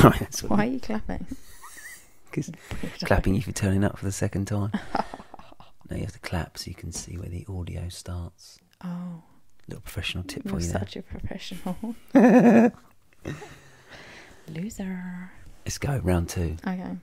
Sorry, that's what Why are you clapping? Because clapping you for turning up for the second time. Now you have to clap so you can see where the audio starts. Oh. Little professional tip You're for you there. such a professional. Loser. Let's go, round 2. Okay.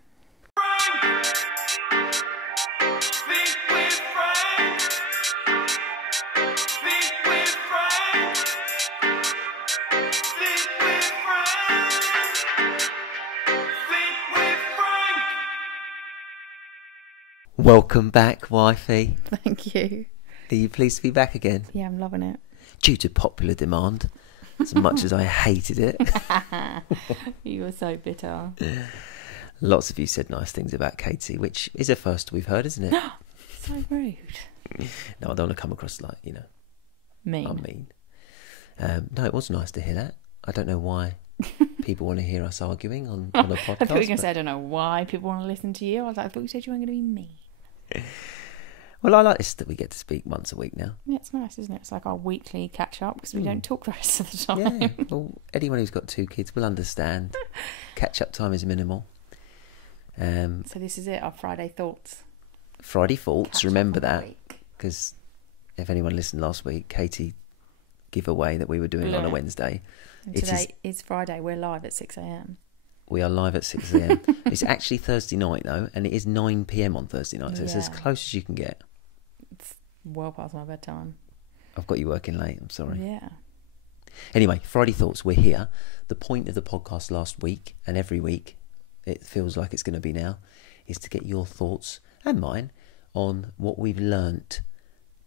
Welcome back, wifey. Thank you. Are you pleased to be back again? Yeah, I'm loving it. Due to popular demand, as much as I hated it. You were so bitter. Lots of you said nice things about Katie, which is a first we've heard, isn't it? So rude. No, I don't want to come across like, Mean. I'm mean. No, it was nice to hear that. I don't know why people want to hear us arguing on a podcast. I thought you were going to say, I don't know why people want to listen to you. I was like, I thought you said you weren't going to be mean. Well, I like this that we get to speak once a week now. Yeah, it's nice, isn't it? It's like our weekly catch-up because we don't talk the rest of the time. Yeah, well, anyone who's got 2 kids will understand. Catch-up time is minimal. So this is it, our Friday thoughts. Friday thoughts, Catch remember up on the that. week. Because if anyone listened last week, Katie giveaway that we were doing on a Wednesday. And today is Friday. We're live at 6 a.m. We are live at 6 a.m. It's actually Thursday night, though, and it is 9 p.m. on Thursday night, so it's as close as you can get. It's well past my bedtime. I've got you working late, I'm sorry. Yeah. Anyway, Friday Thoughts, we're here. The point of the podcast last week, and every week, it feels like it's going to be now, is to get your thoughts, and mine, on what we've learnt,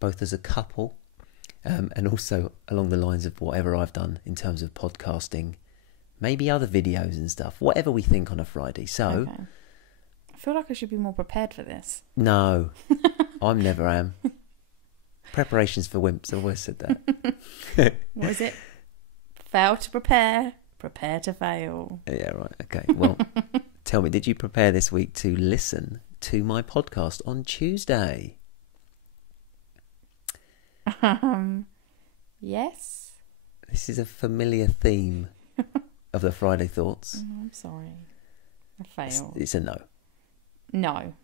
both as a couple, and also along the lines of whatever I've done in terms of podcasting, maybe other videos and stuff, whatever we think on a Friday. So, okay. I feel like I should be more prepared for this. No, I never am. Preparation's for wimps, I've always said that. What is it? Fail to prepare, prepare to fail. Yeah, right, okay. Well, tell me, did you prepare this week to listen to my podcast on Tuesday? Yes. This is a familiar theme of the Friday Thoughts. Oh, I'm sorry. I failed. It's a no. No.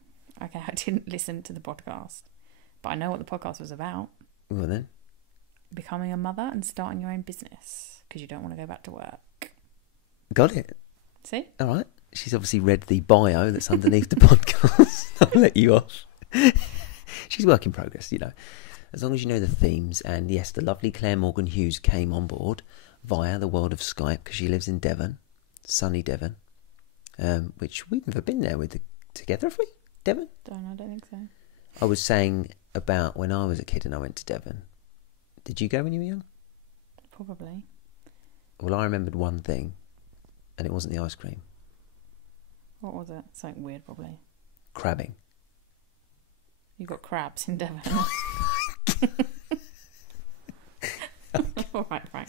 Okay, I didn't listen to the podcast. But I know what the podcast was about. Well then. Becoming a mother and starting your own business. Because you don't want to go back to work. Got it. See? All right. She's obviously read the bio that's underneath the podcast. I'll let you off. She's work in progress, As long as you know the themes. And yes, the lovely Claire Morgan Hughes came on board via the world of Skype because she lives in Devon, sunny Devon, which we've never been there together, have we? Devon? I don't think so. I was saying about when I was a kid and I went to Devon. Did you go when you were young? Probably. Well, I remembered one thing, and it wasn't the ice cream. What was it? Something weird, probably. Crabbing. You got crabs in Devon. All right, Frank.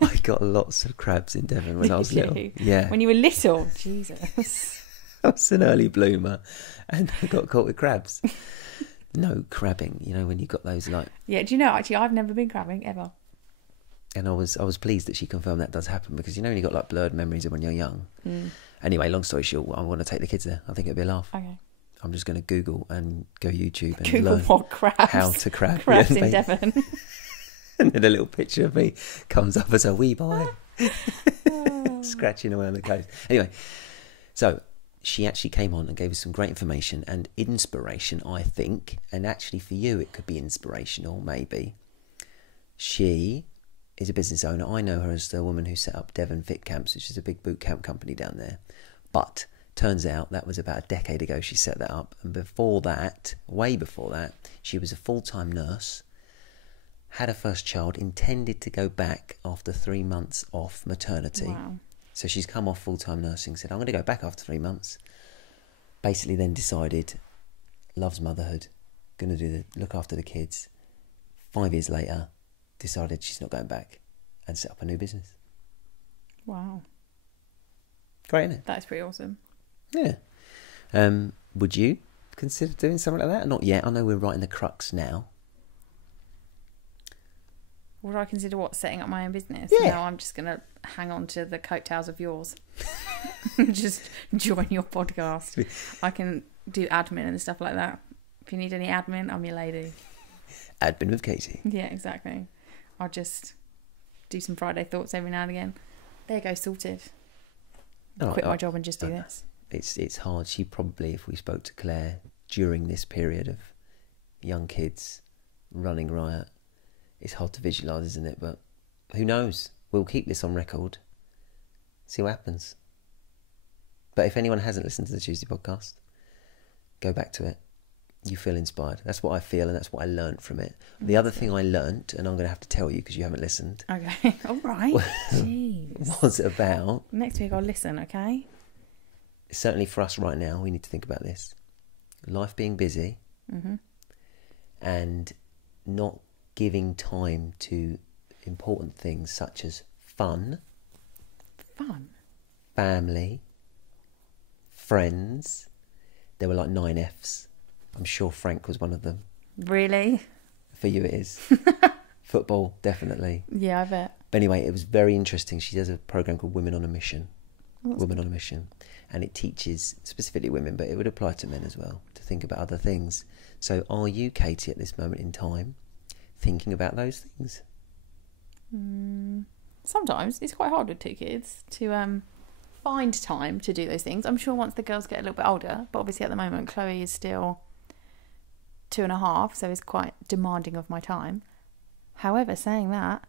I got lots of crabs in Devon when I was little. Yeah. When you were little? Jesus. I was an early bloomer, and I got caught with crabs. No crabbing, when you got those like. Yeah, do you know, actually, I've never been crabbing, ever. And I was pleased that she confirmed that does happen because when you got like blurred memories of when you're young. Mm. Anyway, long story short, I want to take the kids there. I think it'd be a laugh. Okay. I'm just going to Google and go YouTube and Google learn what crabs. how to crab. Crabs in Devon. And then a little picture of me comes up as a wee boy scratching away on the coast. Anyway, so she actually came on and gave us some great information and inspiration, I think. And actually for you, it could be inspirational, maybe. She is a business owner. I know her as the woman who set up Devon Fit Camps, which is a big boot camp company down there. But turns out that was about a decade ago she set that up. And before that, way before that, she was a full-time nurse, had her first child, intended to go back after 3 months off maternity. Wow. So she's come off full-time nursing, said, I'm going to go back after 3 months. Basically then decided, loves motherhood, going to look after the kids. 5 years later, decided she's not going back and set up a new business. Wow. Great, isn't it? That's pretty awesome. Yeah. Would you consider doing something like that? Not yet. I know we're right in the crux now. Would I consider setting up my own business? Yeah. No, I'm just going to hang on to the coattails of yours. Just join your podcast. I can do admin and stuff like that. If you need any admin, I'm your lady. Admin with Katie. Yeah, exactly. I'll just do some Friday thoughts every now and again. There you go, sorted. Quit my job and just do this. It's hard. She probably, if we spoke to Claire during this period of young kids running riot, it's hard to visualise, isn't it? But who knows? We'll keep this on record. See what happens. But if anyone hasn't listened to the Tuesday podcast, go back to it. You feel inspired. That's what I feel, and that's what I learnt from it. The other thing I learnt, and I'm going to have to tell you because you haven't listened. Okay, all right. Jeez. Was about... Next week I'll listen, okay? Certainly for us right now, we need to think about this. Life being busy and not giving time to important things such as fun, family, friends. There were like 9 Fs. I'm sure Frank was one of them. Really? For you it is. Football, definitely. Yeah, I bet. But anyway, it was very interesting. She does a programme called Women on a Mission. Women on a Mission. And it teaches specifically women, but it would apply to men as well, to think about other things. So are you, Katie, at this moment in time, thinking about those things? Sometimes. It's quite hard with 2 kids to find time to do those things. I'm sure once the girls get a little bit older, but obviously at the moment Chloe is still 2.5, so is quite demanding of my time. However, saying that,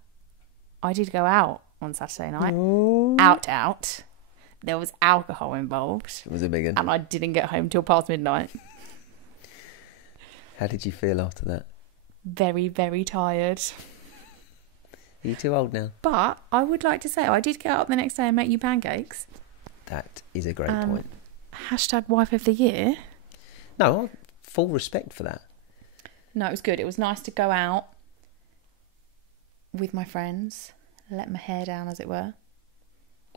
I did go out on Saturday night. Ooh. Out. There was alcohol involved. It was a big one. And I didn't get home till past midnight. How did you feel after that? Very, very tired. Are you too old now? But I would like to say I did get up the next day and make you pancakes. That is a great point. # wife of the year. No, full respect for that. No, it was good. It was nice to go out with my friends, let my hair down, as it were.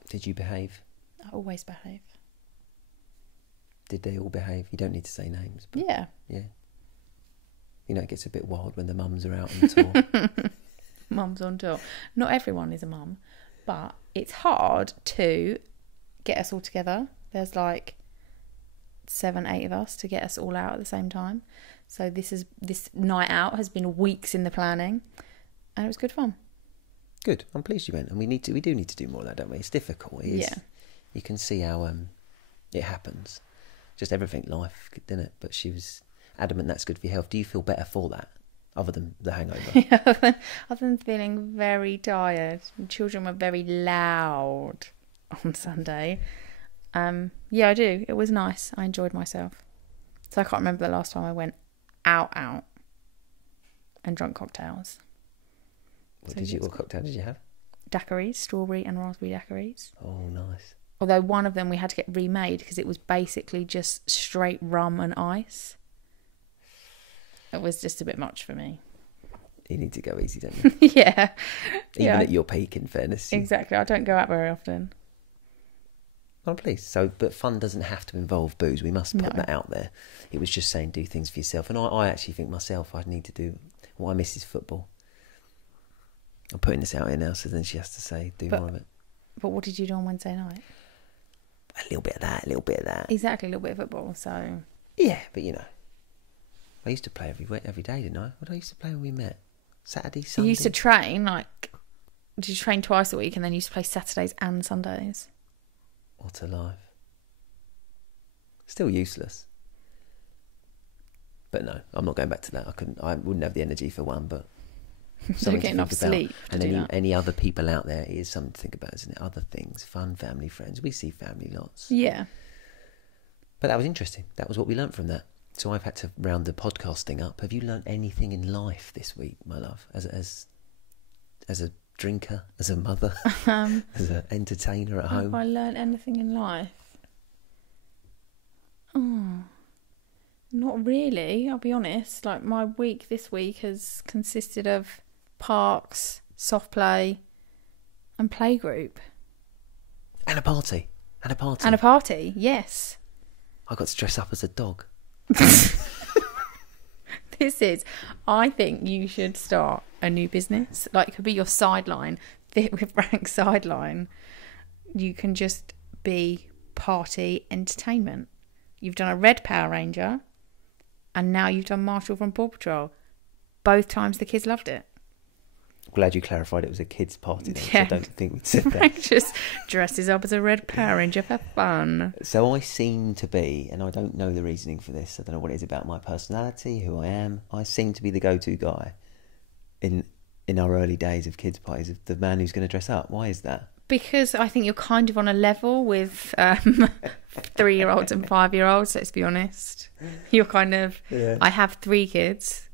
Did you behave? I always behave. Did they all behave? You don't need to say names. But yeah. Yeah. You know, it gets a bit wild when the mums are out on tour. Mums on tour. Not everyone is a mum, but it's hard to get us all together. There's like 7, 8 of us to get us all out at the same time. So this night out has been weeks in the planning, and it was good fun. Good. I'm pleased you went, and we do need to do more of that, don't we? It's difficult. It is. Yeah. You can see how it happens. Just everything, life, didn't it? But she was adamant that's good for your health. Do you feel better for that, other than the hangover? Other than feeling very tired. The children were very loud on Sunday. Yeah, I do. It was nice. I enjoyed myself. So I can't remember the last time I went out and drunk cocktails. What cocktail did you have? Daiquiris, strawberry and raspberry daiquiris. Oh, nice. Although one of them we had to get remade because it was basically just straight rum and ice. It was just a bit much for me. You need to go easy, don't you? Yeah. Even at your peak, in fairness. Exactly. I don't go out very often. Well, please. But fun doesn't have to involve booze. We must put that out there. It was just saying do things for yourself. And I actually think myself I need to do what I miss is football. I'm putting this out here now, so then she has to say more of it. But what did you do on Wednesday night? A little bit of that, a little bit of that. Exactly, a little bit of football, so... Yeah, but you know, I used to play every day, didn't I? What did I used to play when we met? Saturday, Sunday? You used to train, did you train twice a week and then you used to play Saturdays and Sundays? What a life. Still useless. But no, I'm not going back to that. I wouldn't have the energy for one, but... Don't get enough sleep to do that. Any other people out there, it is something to think about, isn't it? Other things, fun, family, friends. We see family lots. Yeah. But that was interesting. That was what we learnt from that. So I've had to round the podcasting up. Have you learnt anything in life this week, my love? As a drinker, as a mother, as an entertainer at home? Have I learnt anything in life? Oh, not really, I'll be honest. My week this week has consisted of parks, soft play, and playgroup. And a party. And a party, yes. I got to dress up as a dog. I think you should start a new business. It could be your sideline, Fit with Frank sideline. You can just be party entertainment. You've done a red Power Ranger, and now you've done Marshall from Paw Patrol. Both times the kids loved it. Glad you clarified it was a kids' party then, Yeah. I don't think we said that. Frank just dresses up as a red Power Ranger for fun. So I seem to be, and I don't know the reasoning for this, I don't know what it is about my personality, who I am, I seem to be the go-to guy in our early days of kids' parties, of the man who's going to dress up. Why is that? Because I think you're kind of on a level with 3-year-olds and 5-year-olds, let's be honest. You're kind of, Yeah. I have 3 kids.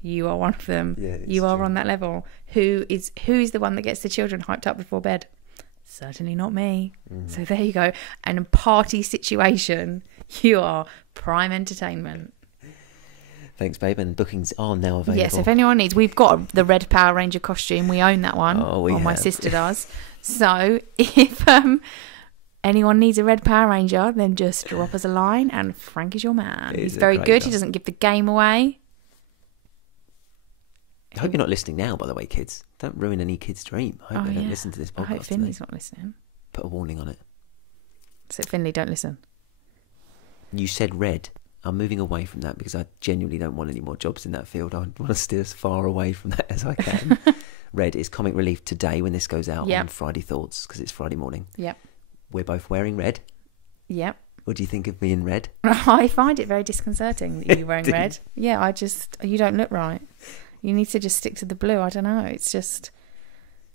You are one of them. Yeah, it's you are true. on that level. Who is the one that gets the children hyped up before bed? Certainly not me. So there you go. And a party situation, you are prime entertainment. Thanks, babe. And bookings are now available. Yes, if anyone needs, we've got the red Power Ranger costume. We own that one. Oh, we my have. sister does. So if anyone needs a red Power Ranger, then just drop us a line and Frank is your man. He is He's a very great good. guy. He doesn't give the game away. I hope you're not listening now, by the way, kids. Don't ruin any kid's dream. I hope they don't listen to this podcast. I hope today. Finley's not listening. Put a warning on it. So Finley, don't listen. You said red. I'm moving away from that because I genuinely don't want any more jobs in that field. I want to steer as far away from that as I can. Red is comic relief today when this goes out Yep. on Friday Thoughts because it's Friday morning. Yep. We're both wearing red. Yep. What do you think of me in red? I find it very disconcerting that you're wearing Do you? red. Yeah, you don't look right. You need to just stick to the blue. I don't know. It's just,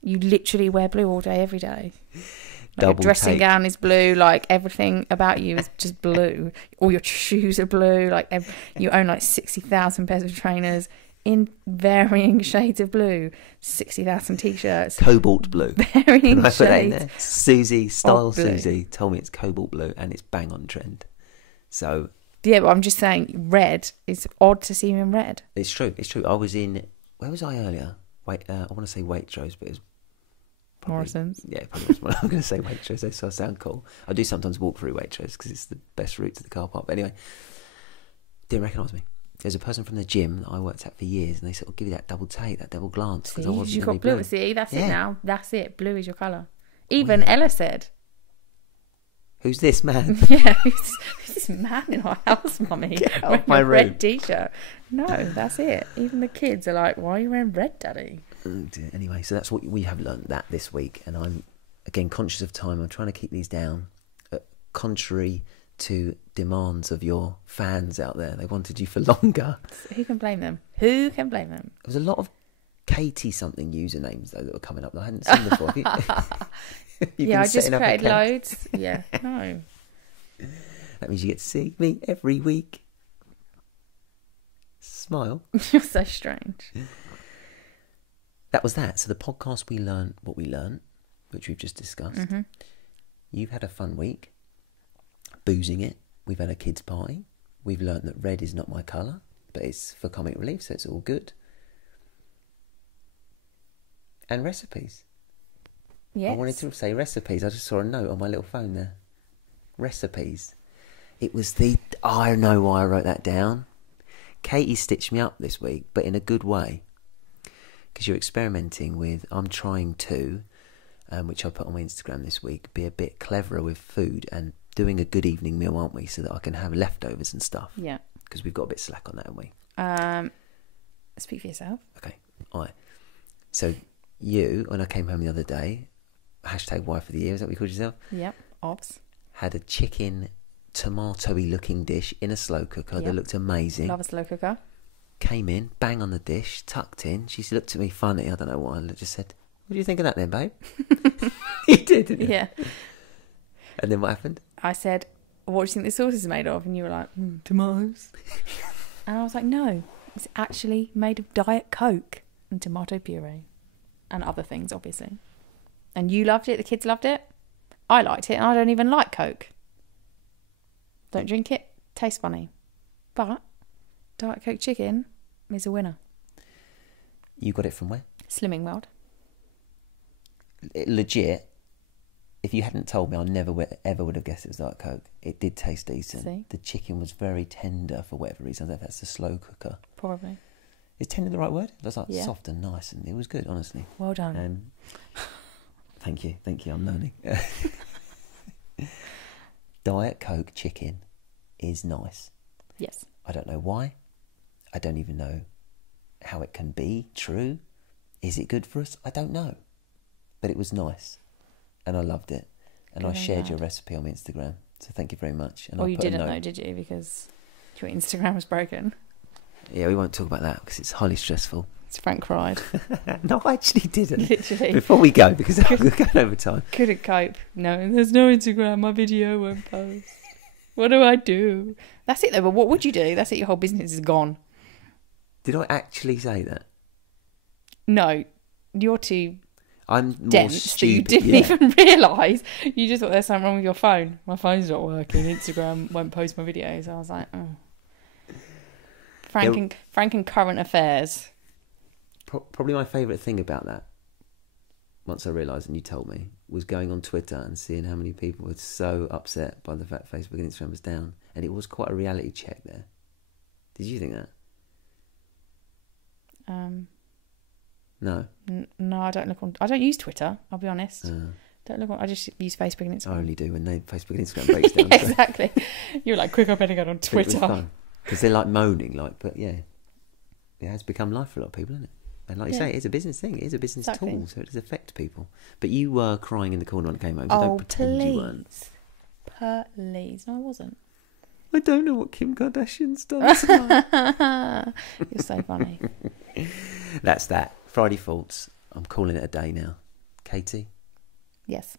you literally wear blue all day, every day. Like your Double dressing take. gown is blue. Like everything about you is just blue. All your shoes are blue. Like you own like 60,000 pairs of trainers in varying shades of blue. 60,000 t-shirts. Cobalt blue. Varying Can I put that in shades. there? Susie, style blue. Susie, told me it's cobalt blue and it's bang on trend. So Yeah, but I'm just saying, red is odd to see you in red. it's true. It's true. I was in, where was I earlier? I want to say Waitrose, but it was probably, Morrison's. Yeah, probably was. I'm going to say Waitrose, so I sound cool. I do sometimes walk through Waitrose because it's the best route to the car park. But anyway, didn't recognise me. There's a person from the gym that I worked at for years, and they sort of give you that double take, that double glance. See, Because I wasn't you gonna got be blue. See, that's Yeah. it now. That's it. Blue is your colour. Even Ella said, Who's this man? yeah, who's this man in our house, mummy? Get out of Wearing my a red room. t-shirt. No, that's it. Even the kids are like, why are you wearing red, daddy? Oh dear. Anyway, so that's what we have learned that this week, and I'm again conscious of time. I'm trying to keep these down, contrary to demands of your fans out there. They wanted you for longer. So who can blame them? Who can blame them? There was a lot of Katie something usernames though that were coming up that I hadn't seen before. Have you Yeah, been I just setting up created accounts? loads. Yeah, no. That means you get to see me every week. Smile. You're so strange. That was that. So the podcast, we learned what we learned, which we've just discussed. Mm-hmm. You've had a fun week, boozing it. We've had a kids' party. We've learned that red is not my colour, but it's for comic relief, so it's all good. And recipes. Yes. I wanted to say recipes. I just saw a note on my little phone there. Recipes. It was I know why I wrote that down. Katie stitched me up this week, but in a good way. Because you're experimenting with, I'm trying to, which I put on my Instagram this week, be a bit cleverer with food and doing a good evening meal, aren't we? So that I can have leftovers and stuff. Yeah. Because we've got a bit slack on that, haven't we? Speak for yourself. Okay. All right. So you, when I came home the other day, hashtag wife of the year, is that what you called yourself? Yep. Obs. Had a chicken tomatoey looking dish in a slow cooker that Yep. looked amazing. Love a slow cooker. Came in, bang on the dish, tucked in. She looked at me funny, I don't know why. I just said, what do you think of that then, babe? You did, didn't you? Yeah. And then what happened? I said, what do you think this sauce is made of? And you were like, tomatoes. And I was like, no, it's actually made of Diet Coke and tomato puree and other things, obviously. And you loved it, the kids loved it. I liked it, and I don't even like Coke. Don't drink it, tastes funny. But Diet Coke chicken is a winner. You got it from where? Slimming World. Legit, if you hadn't told me, I never ever would have guessed it was Diet Coke. It did taste decent. See? The chicken was very tender for whatever reason. I don't know if that's the slow cooker. Probably. Is tender the right word? It was like Yeah. soft and nice, and it was good, honestly. Well done. Thank you, I'm learning. Diet Coke chicken is nice. Yes. I don't know why. I don't even know how it can be true. Is it good for us? I don't know. But it was nice. And I loved it. And I shared your recipe on Instagram. So thank you very much. And well, you didn't know, did you? Because your Instagram was broken. Yeah, we won't talk about that because it's highly stressful. Frank cried. No, I actually didn't. Literally. Before we go, because we're going over time. Couldn't cope. No, there's no Instagram. My video won't post. What do I do? That's it though, but what would you do? That's it, your whole business is gone. Did I actually say that? No, you're too I'm more dense stupid. that you didn't even realise. You just thought there's something wrong with your phone. My phone's not working. Instagram won't post my videos. I was like, oh. Frank and current affairs. Probably my favourite thing about that, once I realised and you told me, was going on Twitter and seeing how many people were so upset by the fact Facebook and Instagram was down. And it was quite a reality check there. Did you think that? No. No, I don't look on. I don't use Twitter. I'll be honest. Don't look on. I just use Facebook and Instagram. I only do when Facebook and Instagram breaks down. Yeah, exactly. You're like, quick, I better get on Twitter. Because they're like moaning, but yeah, it has become life for a lot of people, isn't it? And like you say, it's a business thing. It is a business tool, so it does affect people. But you were crying in the corner when I came home, so don't pretend you weren't. Please. No, I wasn't. I don't know what Kim Kardashian's done tonight. You're so funny. That's that. Friday Thoughts. I'm calling it a day now. Katie? Yes.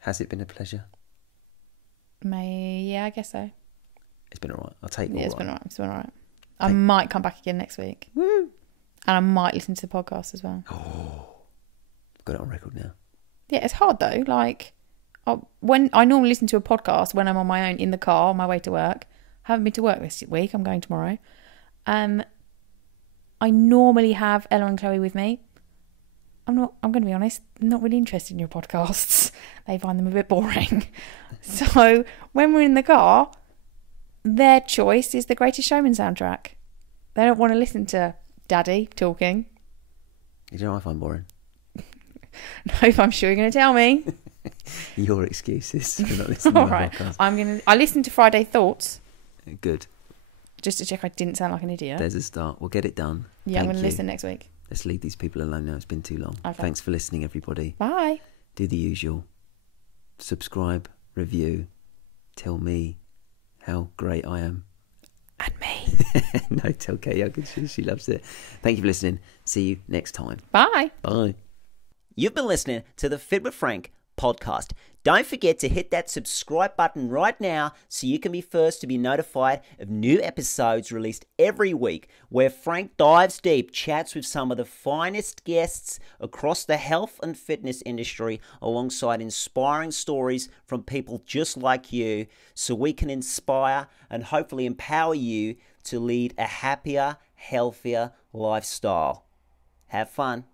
Has it been a pleasure? Yeah, I guess so. It's been all right. I'll take it. Yeah, it's been all right. I might come back again next week. Woo! And I might listen to the podcast as well. Oh, got it on record now. Yeah, it's hard though. Like, when I normally listen to a podcast when I'm on my own in the car on my way to work. I haven't been to work this week. I'm going tomorrow. I normally have Ella and Chloe with me. I'm going to be honest, I'm not really interested in your podcasts. They find them a bit boring. So when we're in the car, their choice is the Greatest Showman soundtrack. They don't want to listen to Daddy talking. You know what I find boring? No, I'm sure you're going to tell me. Your excuses for not listening All to my right. podcast. I listened to Friday Thoughts. Good. Just to check I didn't sound like an idiot. There's a start. We'll get it done. Yeah, I'm going to listen next week. Let's leave these people alone now. It's been too long. Okay. Thanks for listening, everybody. Bye. Do the usual. Subscribe, review, tell me how great I am. And me. No, tell Kate she loves it. Thank you for listening. See you next time. Bye. Bye. You've been listening to the Fit with Frank podcast. Don't forget to hit that subscribe button right now so you can be first to be notified of new episodes released every week where Frank dives deep, chats with some of the finest guests across the health and fitness industry alongside inspiring stories from people just like you so we can inspire and hopefully empower you to lead a happier, healthier lifestyle. Have fun.